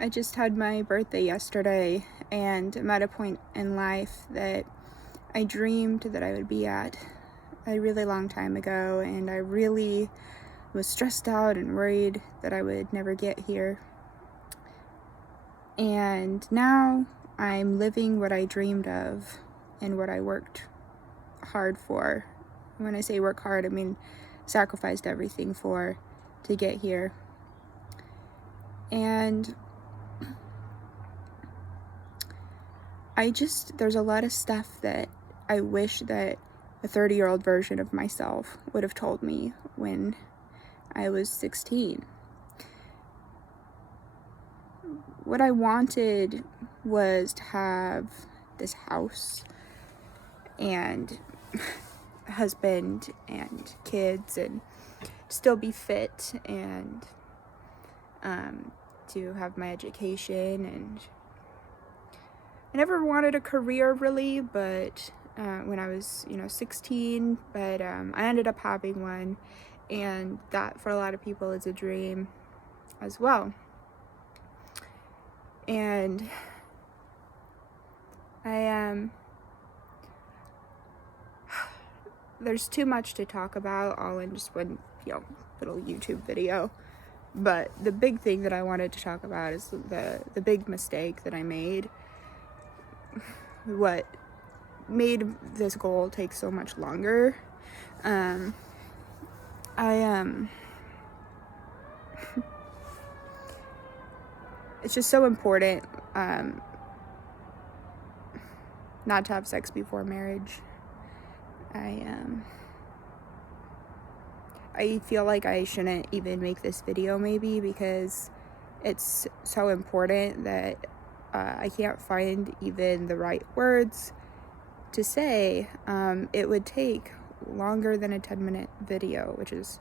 I just had my birthday yesterday, and I'm at a point in life that I dreamed that I would be at a really long time ago, and I really was stressed out and worried that I would never get here. And now I'm living what I dreamed of and what I worked hard for. When I say work hard, I mean sacrificed everything for to get here. And there's a lot of stuff that I wish that a 30-year-old version of myself would have told me when I was 16. What I wanted was to have this house and a husband and kids and still be fit and to have my education, and I never wanted a career really, but when I was 16, but I ended up having one, and that for a lot of people is a dream as well. And there's too much to talk about all in just one little YouTube video. But the big thing that I wanted to talk about is the big mistake that I made. What made this goal take so much longer. It's just so important not to have sex before marriage. I feel like I shouldn't even make this video maybe because it's so important that I can't find even the right words to say. It would take longer than a 10-minute video, which is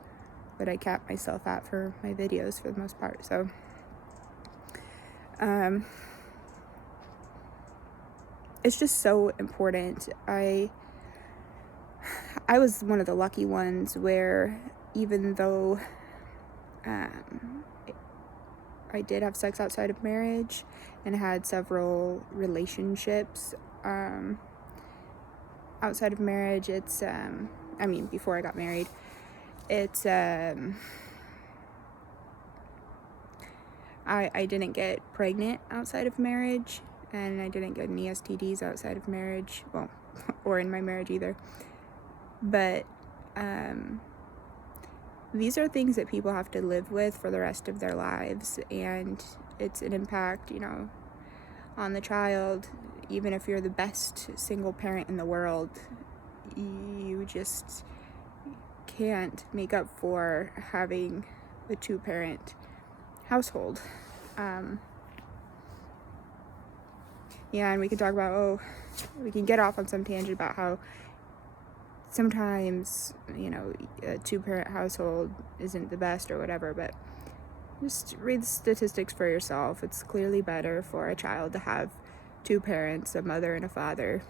what I cap myself at for my videos for the most part. So it's just so important. I was one of the lucky ones where even though I did have sex outside of marriage and had several relationships outside of marriage, it's before I got married, it's I didn't get pregnant outside of marriage, and I didn't get any STDs outside of marriage, well, or in my marriage either. But these are things that people have to live with for the rest of their lives, and it's an impact, on the child. Even if you're the best single parent in the world, you just can't make up for having a 2-parent household. And we can talk about, we can get off on some tangent about how sometimes, a 2-parent household isn't the best or whatever, but just read the statistics for yourself. It's clearly better for a child to have 2 parents, a mother and a father.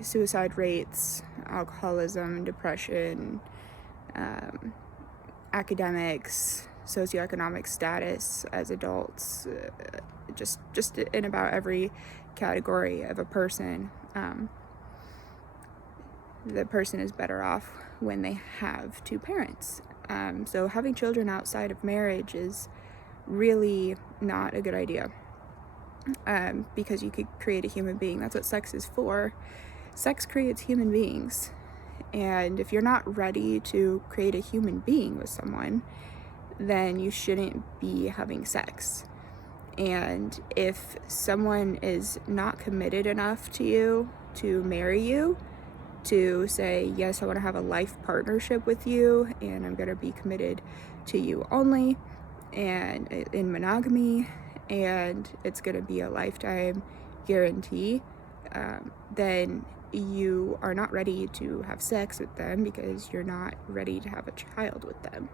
Suicide rates, alcoholism, depression, academics, socioeconomic status as adults, just in about every category of a person, the person is better off when they have 2 parents. So having children outside of marriage is really not a good idea, because you could create a human being. That's what sex is for. Sex creates human beings, and if you're not ready to create a human being with someone, then you shouldn't be having sex. And if someone is not committed enough to you to marry you, to say, yes, I want to have a life partnership with you, and I'm going to be committed to you only, and in monogamy, and it's going to be a lifetime guarantee, then you are not ready to have sex with them because you're not ready to have a child with them.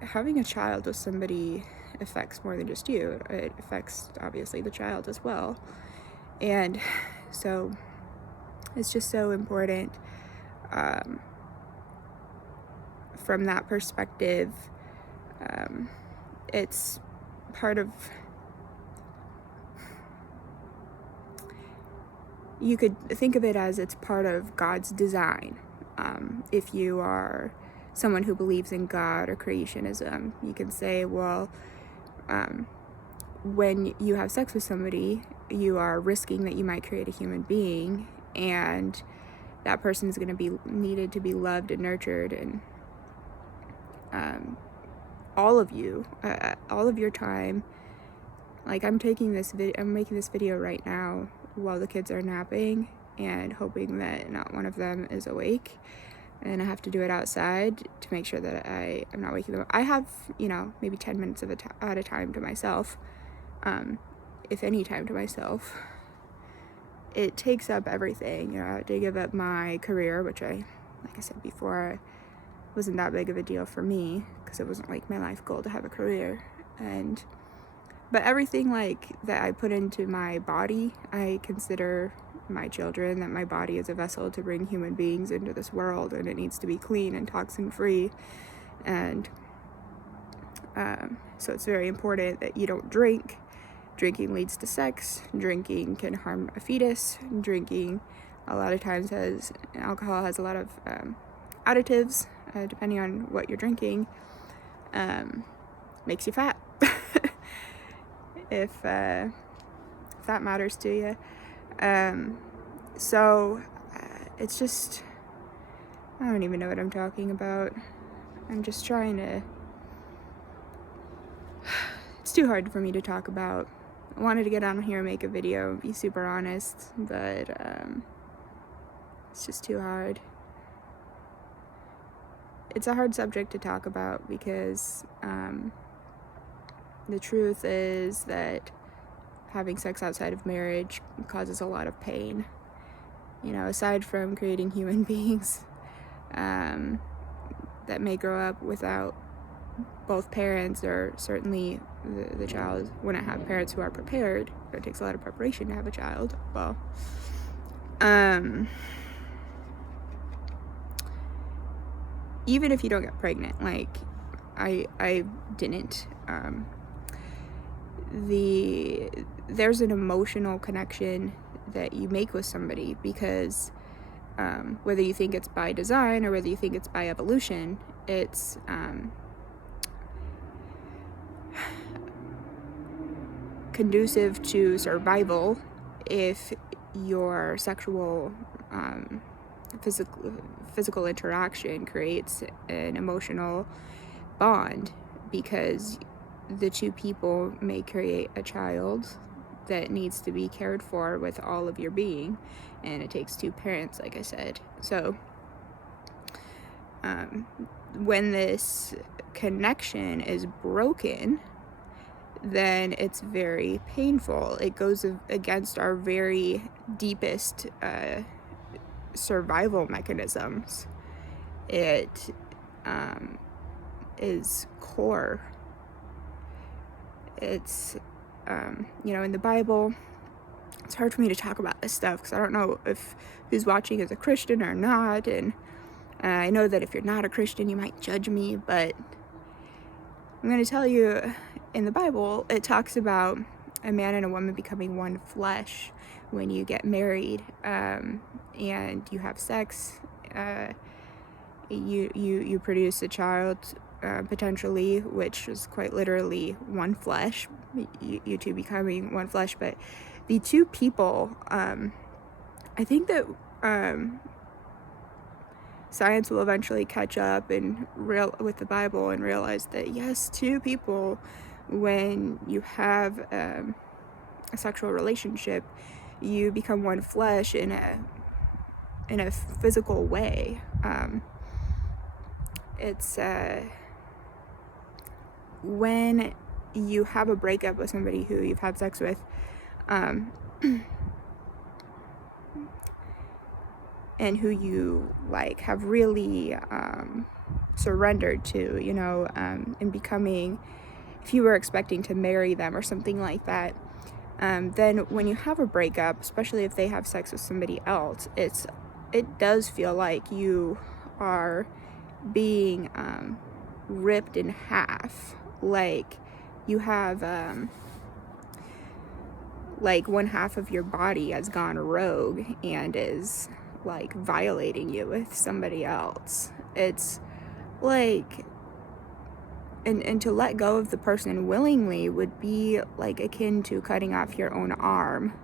Having a child with somebody affects more than just you. It affects, obviously, the child as well. And so it's just so important from that perspective, it's part of, you could think of it as it's part of God's design. If you are someone who believes in God or creationism, you can say, well, when you have sex with somebody, you are risking that you might create a human being, and that person is going to be needed to be loved and nurtured, and all of you, all of your time. Like, I'm making this video right now while the kids are napping and hoping that not one of them is awake, and I have to do it outside to make sure that I am not waking them up. I have, maybe 10 minutes at a time to myself, if any time to myself. It takes up everything. I had to give up my career, which like I said before, wasn't that big of a deal for me because it wasn't like my life goal to have a career. But everything like that I put into my body, I consider my children, that my body is a vessel to bring human beings into this world, and it needs to be clean and toxin free. And so it's very important that you don't drink. Drinking leads to sex. Drinking can harm a fetus. Drinking a lot of times alcohol has a lot of additives, depending on what you're drinking. Makes you fat. if that matters to you. So it's just, I don't even know what I'm talking about. I'm just trying to, it's too hard for me to talk about. I wanted to get on here and make a video and be super honest, but it's just too hard. It's a hard subject to talk about because the truth is that having sex outside of marriage causes a lot of pain. Aside from creating human beings that may grow up without both parents, or certainly the child wouldn't have parents who are prepared. It takes a lot of preparation to have a child. Well, even if you don't get pregnant, like I didn't, there's an emotional connection that you make with somebody, because whether you think it's by design or whether you think it's by evolution, it's conducive to survival if your sexual physical interaction creates an emotional bond, because the two people may create a child that needs to be cared for with all of your being, and it takes two parents, like I said. So when this connection is broken, then it's very painful. It goes against our very deepest survival mechanisms. It is core. It's in the Bible, it's hard for me to talk about this stuff because I don't know if who's watching is a Christian or not, and I know that if you're not a Christian you might judge me, but I'm going to tell you, in the Bible it talks about a man and a woman becoming one flesh when you get married, and you have sex. You produce a child, potentially, which is quite literally one flesh, you two becoming one flesh. But the two people, I think that science will eventually catch up with the Bible and realize that yes, two people, when you have a sexual relationship, you become one flesh in a physical way. It's when you have a breakup with somebody who you've had sex with, and who you have really surrendered to, and becoming, if you were expecting to marry them or something like that, then when you have a breakup, especially if they have sex with somebody else, it does feel like you are being ripped in half. Like you have like one half of your body has gone rogue and is like violating you with somebody else. It's like, and to let go of the person willingly would be like akin to cutting off your own arm.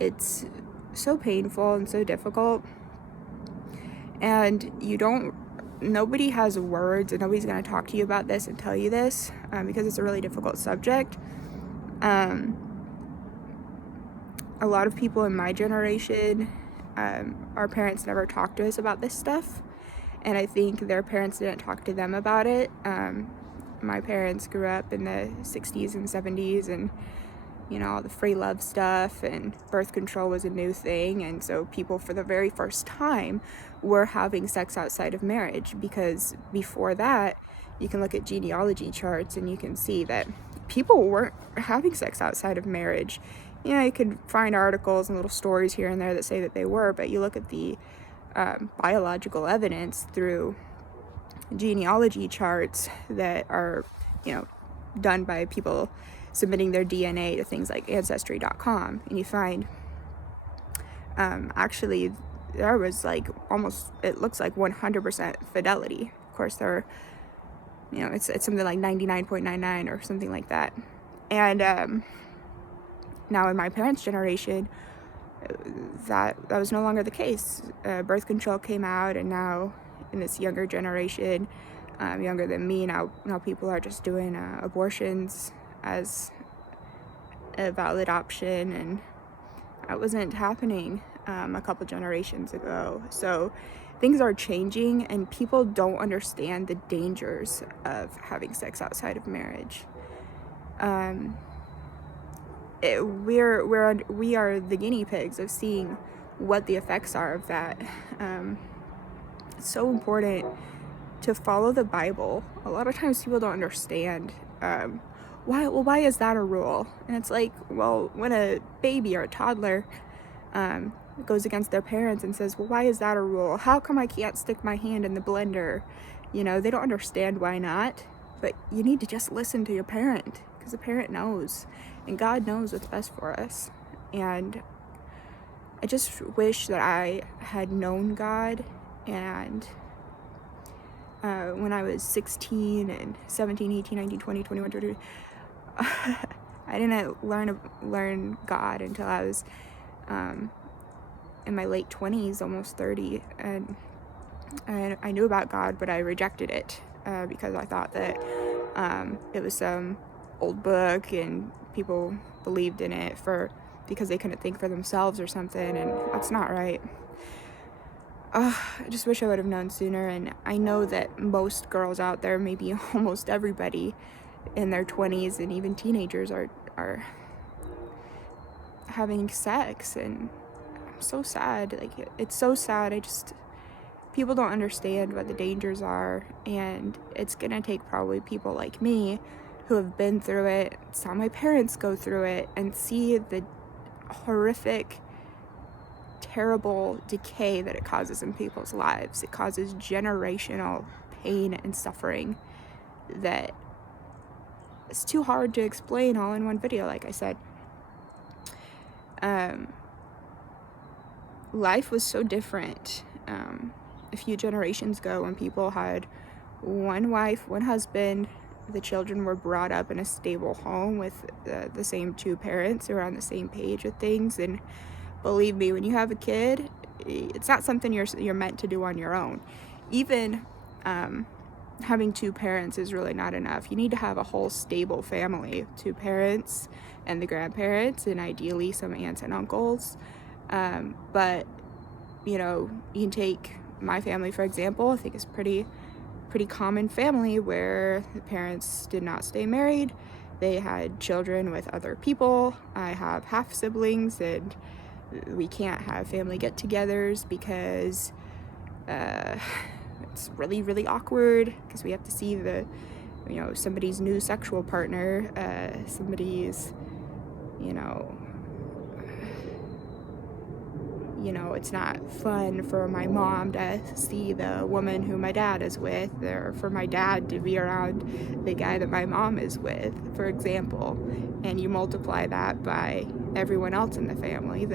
It's so painful and so difficult, and nobody has words, and nobody's going to talk to you about this and tell you this, because it's a really difficult subject. A lot of people in my generation, our parents never talked to us about this stuff, and I think their parents didn't talk to them about it. My parents grew up in the 60s and 70s, and all the free love stuff, and birth control was a new thing, and so people for the very first time were having sex outside of marriage, because before that, you can look at genealogy charts and you can see that people weren't having sex outside of marriage. You could find articles and little stories here and there that say that they were, but you look at the biological evidence through genealogy charts that are, done by people submitting their DNA to things like Ancestry.com, and you find actually there was like almost, it looks like 100% fidelity. Of course, there are, it's something like 99.99 or something like that. And now in my parents' generation, that was no longer the case. Birth control came out, and now in this younger generation, younger than me, now people are just doing abortions as a valid option, and that wasn't happening a couple generations ago. So things are changing, and people don't understand the dangers of having sex outside of marriage. We are the guinea pigs of seeing what the effects are of that. It's so important to follow the Bible. A lot of times people don't understand why is that a rule? And it's like, well, when a baby or a toddler goes against their parents and says, well, why is that a rule? How come I can't stick my hand in the blender? They don't understand why not, but you need to just listen to your parent, because the parent knows, and God knows what's best for us. And I just wish that I had known God, and when I was 16 and 17, 18, 19, 20, 21, 22, I didn't learn God until I was in my late 20s, almost 30, and I knew about God, but I rejected it because I thought that it was some old book and people believed in it because they couldn't think for themselves or something, and that's not right. I just wish I would have known sooner. And I know that most girls out there, maybe almost everybody in their 20s and even teenagers are having sex, and I'm so sad. Like, it's so sad. People don't understand what the dangers are, and it's gonna take probably people like me who have been through it, saw my parents go through it, and see the horrific, terrible decay that it causes in people's lives. It causes generational pain and suffering that it's too hard to explain all in one video, like I said. Life was so different a few generations ago, when people had one wife, one husband. The children were brought up in a stable home with the same two parents who are on the same page with things. And believe me, when you have a kid, it's not something you're meant to do on your own. Even having two parents is really not enough. You need to have a whole stable family, two parents and the grandparents, and ideally some aunts and uncles. But you can take my family, for example. I think it's pretty common family where the parents did not stay married. They had children with other people. I have half siblings, and we can't have family get-togethers because it's really, really awkward, because we have to see somebody's new sexual partner, somebody's it's not fun for my mom to see the woman who my dad is with, or for my dad to be around the guy that my mom is with, for example. And you multiply that by everyone else in the family,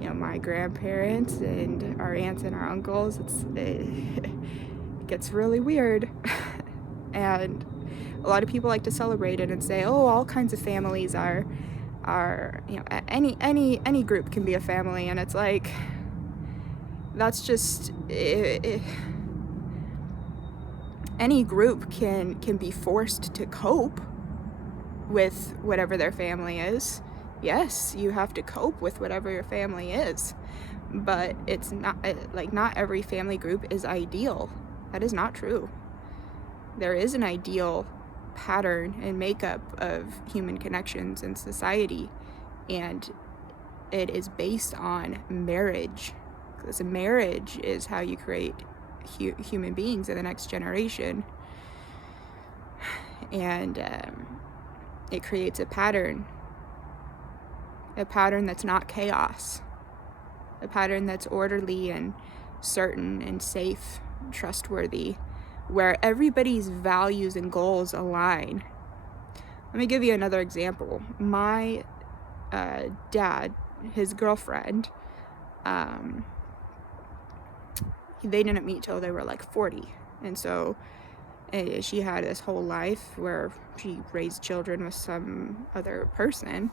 my grandparents and our aunts and our uncles. It gets really weird. And a lot of people like to celebrate it and say, oh, all kinds of families are any group can be a family. And it's like, that's just any group can be forced to cope with whatever their family is. Yes, you have to cope with whatever your family is, but it's not like, not every family group is ideal. That is not true. There is an ideal pattern and makeup of human connections in society, and it is based on marriage, because marriage is how you create human beings in the next generation. And it creates a pattern that's not chaos, a pattern that's orderly and certain and safe, trustworthy, where everybody's values and goals align. Let me give you another example. My dad, his girlfriend, they didn't meet till they were like 40. And so she had this whole life where she raised children with some other person,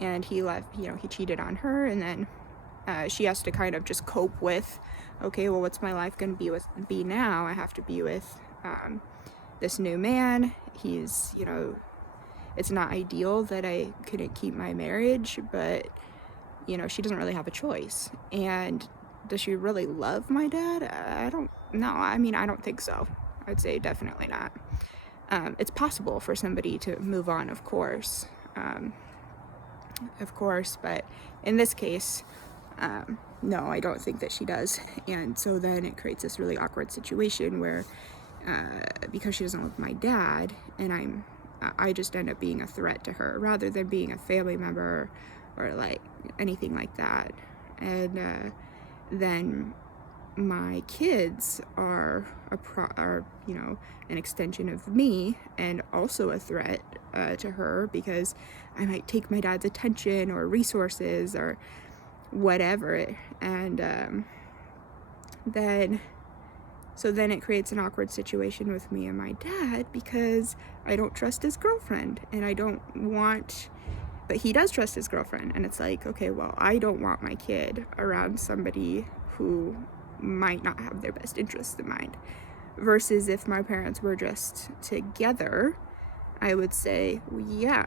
and he left, he cheated on her, and then she has to kind of just cope with, okay, well, what's my life going to be now? I have to be with this new man. He's, it's not ideal that I couldn't keep my marriage, but, she doesn't really have a choice. And does she really love my dad? I don't know. I mean, I don't think so. I'd say definitely not. It's possible for somebody to move on, of course, but in this case, no, I don't think that she does. And so then it creates this really awkward situation where, because she doesn't love my dad, and I just end up being a threat to her rather than being a family member or like anything like that. And then my kids are an extension of me, and also a threat to her, because I might take my dad's attention or resources or whatever. And then it creates an awkward situation with me and my dad, because I don't trust his girlfriend, and but he does trust his girlfriend. And it's like, okay, well, I don't want my kid around somebody who might not have their best interests in mind. Versus if my parents were just together, I would say, well, yeah,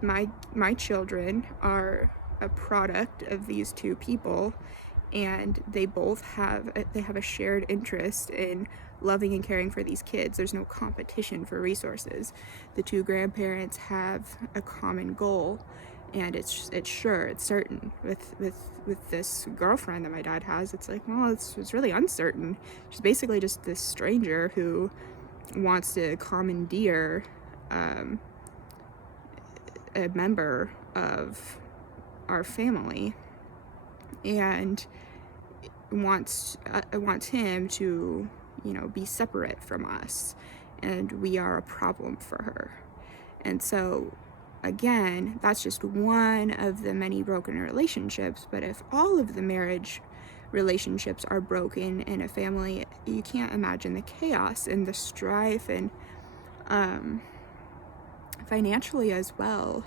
my children are a product of these two people, and they have a shared interest in loving and caring for these kids. There's no competition for resources. The two grandparents have a common goal, and it's certain. With this girlfriend that my dad has, it's like, well, it's really uncertain. She's basically just this stranger who wants to commandeer a member of our family, and wants him to, be separate from us, and we are a problem for her. And so again, that's just one of the many broken relationships. But if all of the marriage relationships are broken in a family, you can't imagine the chaos and the strife, and financially as well.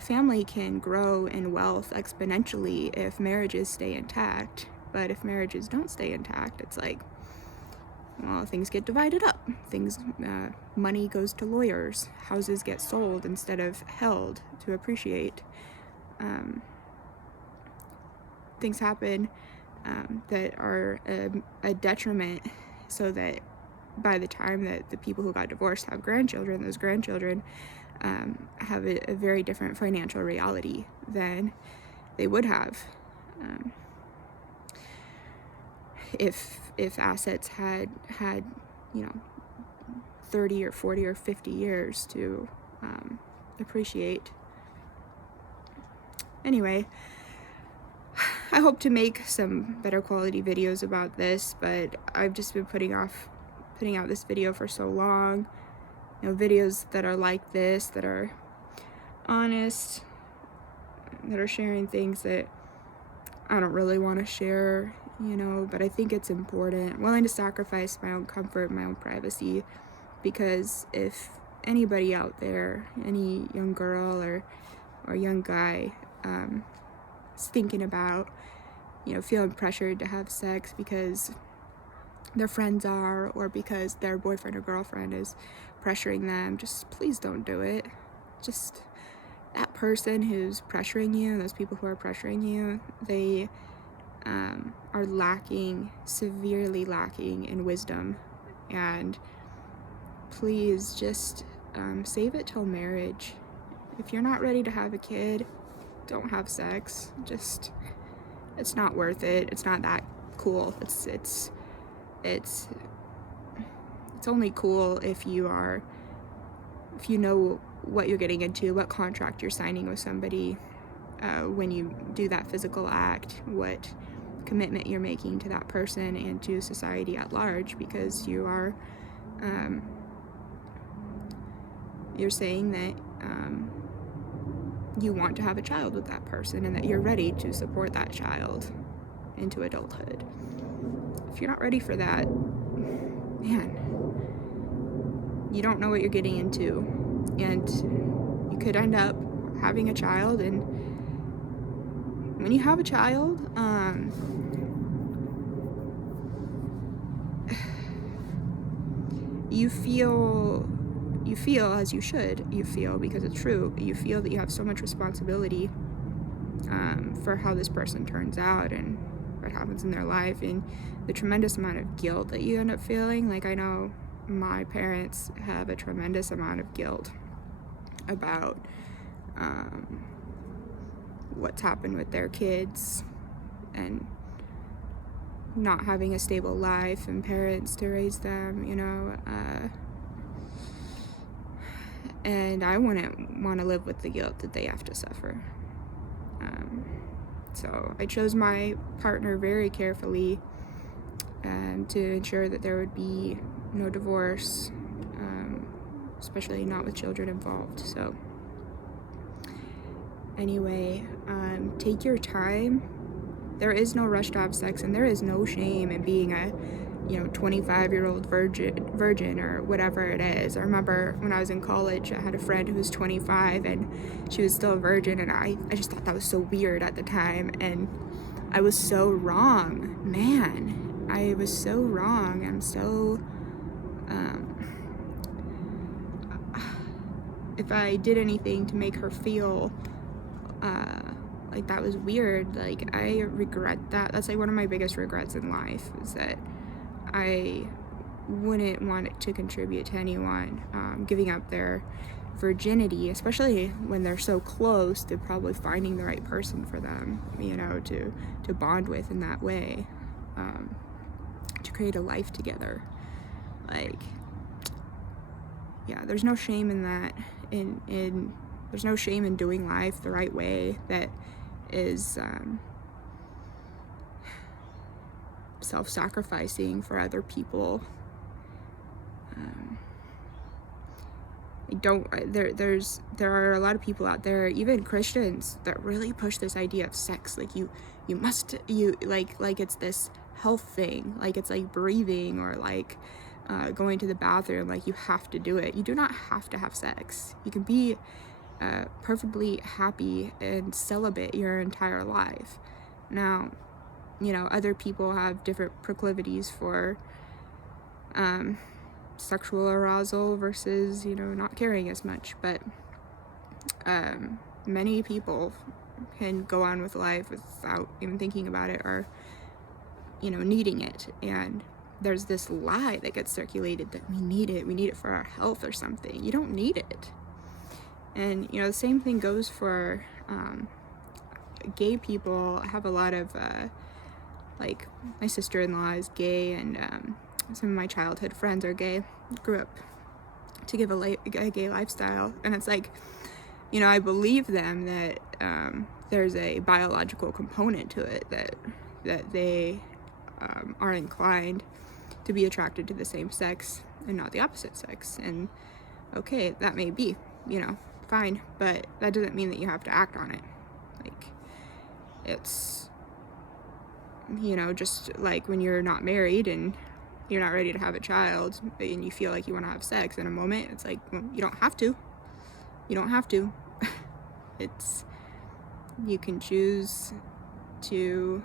Family can grow in wealth exponentially if marriages stay intact, but if marriages don't stay intact, it's like, well, things get divided up. Money goes to lawyers. Houses get sold instead of held to appreciate. Things happen that are a detriment, so that by the time that the people who got divorced have grandchildren, those grandchildren have a very different financial reality than they would have if assets had 30 or 40 or 50 years to appreciate. anyway, I hope to make some better quality videos about this, but I've just been putting out this video for so long. Videos that are like this, that are honest, that are sharing things that I don't really want to share, but I think it's important. I'm willing to sacrifice my own comfort, my own privacy, because if anybody out there, any young girl or young guy, is thinking about, feeling pressured to have sex because their friends are, or because their boyfriend or girlfriend is pressuring them, just please don't do it. Just that person who's pressuring you, those people who are pressuring you, they are severely lacking in wisdom. And please just save it till marriage. If you're not ready to have a kid, don't have sex. It's not worth it. It's not that cool. It's only cool if you know what you're getting into, what contract you're signing with somebody when you do that physical act, what commitment you're making to that person and to society at large, because you're saying that you want to have a child with that person and that you're ready to support that child into adulthood. If you're not ready for that, man, you don't know what you're getting into, and you could end up having a child. And when you have a child, you feel as you should. You feel, because it's true, you feel that you have so much responsibility for how this person turns out and what happens in their life, and the tremendous amount of guilt that you end up feeling. Like, I know my parents have a tremendous amount of guilt about what's happened with their kids and not having a stable life and parents to raise them, and I wouldn't want to live with the guilt that they have to suffer. So I chose my partner very carefully to ensure that there would be no divorce, especially not with children involved. So anyway, take your time. There is no rush to have sex, and there is no shame in being a 25-year-old virgin or whatever it is. I remember when I was in college, I had a friend who was 25 and she was still a virgin, and I just thought that was so weird at the time, and I was so wrong. Man, I was so wrong. I'm so if I did anything to make her feel like that was weird, like, I regret that. That's like one of my biggest regrets in life, is that I wouldn't want it to contribute to anyone giving up their virginity, especially when they're so close to probably finding the right person for them, to bond with in that way, to create a life together. Like, yeah, there's no shame in that. There's no shame in doing life the right way that is self-sacrificing for other people. There are a lot of people out there, even Christians, that really push this idea of sex. Like, you like it's this health thing, like it's like breathing, or like going to the bathroom, like you have to do it. You do not have to have sex. You can be perfectly happy and celibate your entire life. Now, other people have different proclivities for sexual arousal versus, not caring as much, but many people can go on with life without even thinking about it, or, needing it. And there's this lie that gets circulated that we need it for our health or something. You don't need it. And, the same thing goes for gay people. I have a lot of, like, my sister-in-law is gay, and some of my childhood friends are gay. Grew up to give a gay lifestyle. And it's like, I believe them that there's a biological component to it that they are inclined to be attracted to the same sex and not the opposite sex. And okay, that may be, fine, but that doesn't mean that you have to act on it. Like, it's, just like when you're not married and you're not ready to have a child and you feel like you want to have sex in a moment, it's like, well, you don't have to. You can choose to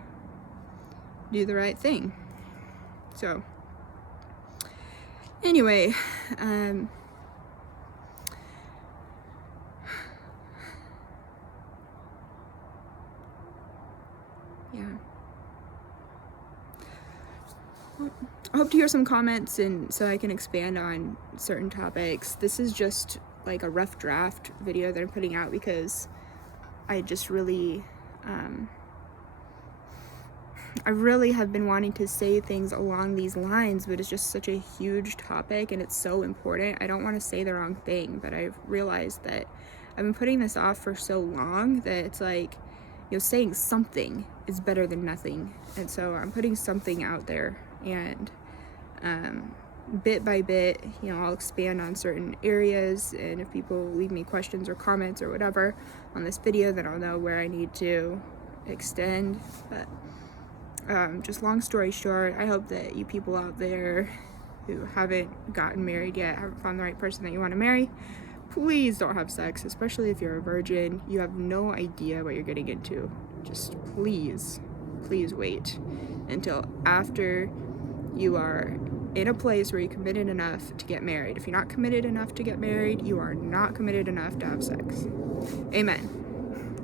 do the right thing. So anyway, yeah. I hope to hear some comments and so I can expand on certain topics. This is just like a rough draft video that I'm putting out because I just really, I really have been wanting to say things along these lines, but it's just such a huge topic and it's so important. I don't want to say the wrong thing, but I've realized that I've been putting this off for so long that it's like, saying something is better than nothing. And so I'm putting something out there, and bit by bit, I'll expand on certain areas, and if people leave me questions or comments or whatever on this video, then I'll know where I need to extend. But just long story short, I hope that you people out there who haven't gotten married yet, haven't found the right person that you want to marry, please don't have sex, especially if you're a virgin. You have no idea what you're getting into. Just please wait until after you are in a place where you're committed enough to get married. If you're not committed enough to get married, you are not committed enough to have sex. Amen.